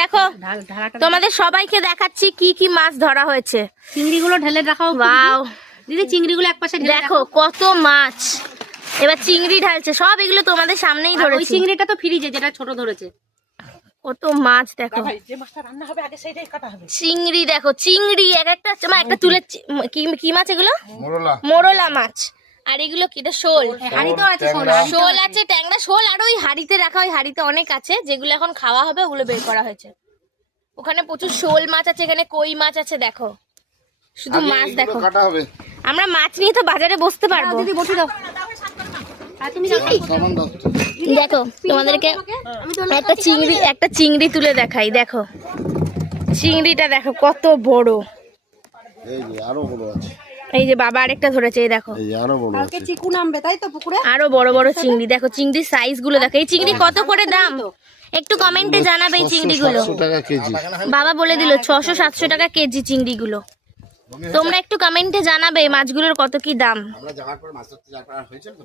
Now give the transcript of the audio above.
দেখো তোমাদের সবাইকে দেখাচ্ছি কি কি মাছ ধরা হয়েছে। চিংড়িগুলো ঢেলে রাখাও। ওয়াও দিদি চিংড়িগুলো একপাশে ঢেলে দেখো কত মাছ। এবার চিংড়ি ঢালছে, সব এগুলো তোমাদের সামনেই রাখো। ওই ধরেছি। চিংড়িটা তো ফ্রিজে, যেটা ছোট ধরেছে। কত মাছ দেখো। যে মাছটা রান্না হবে আগে সেইটাই কাটা হবে। চিংড়ি দেখো, চিংড়ি এক একটা একটা তুলে কি মাছ এগুলো? মোরলা। মোরলা মাছ। আর এগুলো কি? এটা শোল। হাঁড়িতেও আছে শোল। শোল আছে, ট্যাংরা শোল, আর ওই হাঁড়িতে রাখা, ওই হাঁড়িতে অনেক আছে যেগুলো এখন খাওয়া হবে, ওগুলো বের করা হয়েছে। ওখানে প্রচুর শোল মাছ আছে, এখানে কই মাছ আছে। দেখো শুধু মাছ দেখো। কাটা হবে। আমরা মাছ নিয়ে তো বাজারে বসতে পারবো। দিদি বটি দাও। আর তুমি সামান দাও। দেখো তোমাদেরকে একটা চিংড়ি তুলে দেখাই। দেখো চিংড়িটা দেখো কত বড়। এই যে আরো বড় আছে। এই যে বাবা আরেকটা ধরেছে, এই দেখো এই যে আরো বড় আছে। চিকু নামবে তাই তো পুকুরে? আরো বড় বড় চিংড়ি। দেখো চিংড়ির সাইজ গুলো দেখো। এই চিংড়ি কত করে দাম একটু কমেন্টে জানাবে। এই চিংড়িগুলো 700 টাকা কেজি। বাবা বলে দিল 600-700 টাকা কেজি চিংড়িগুলো। তোমরা একটু কমেন্টে জানাবে এই মাছগুলোর কত কি দাম। আমরা যাওয়ার পর মাছ ধরতে যাওয়ার পর হয়েছে তো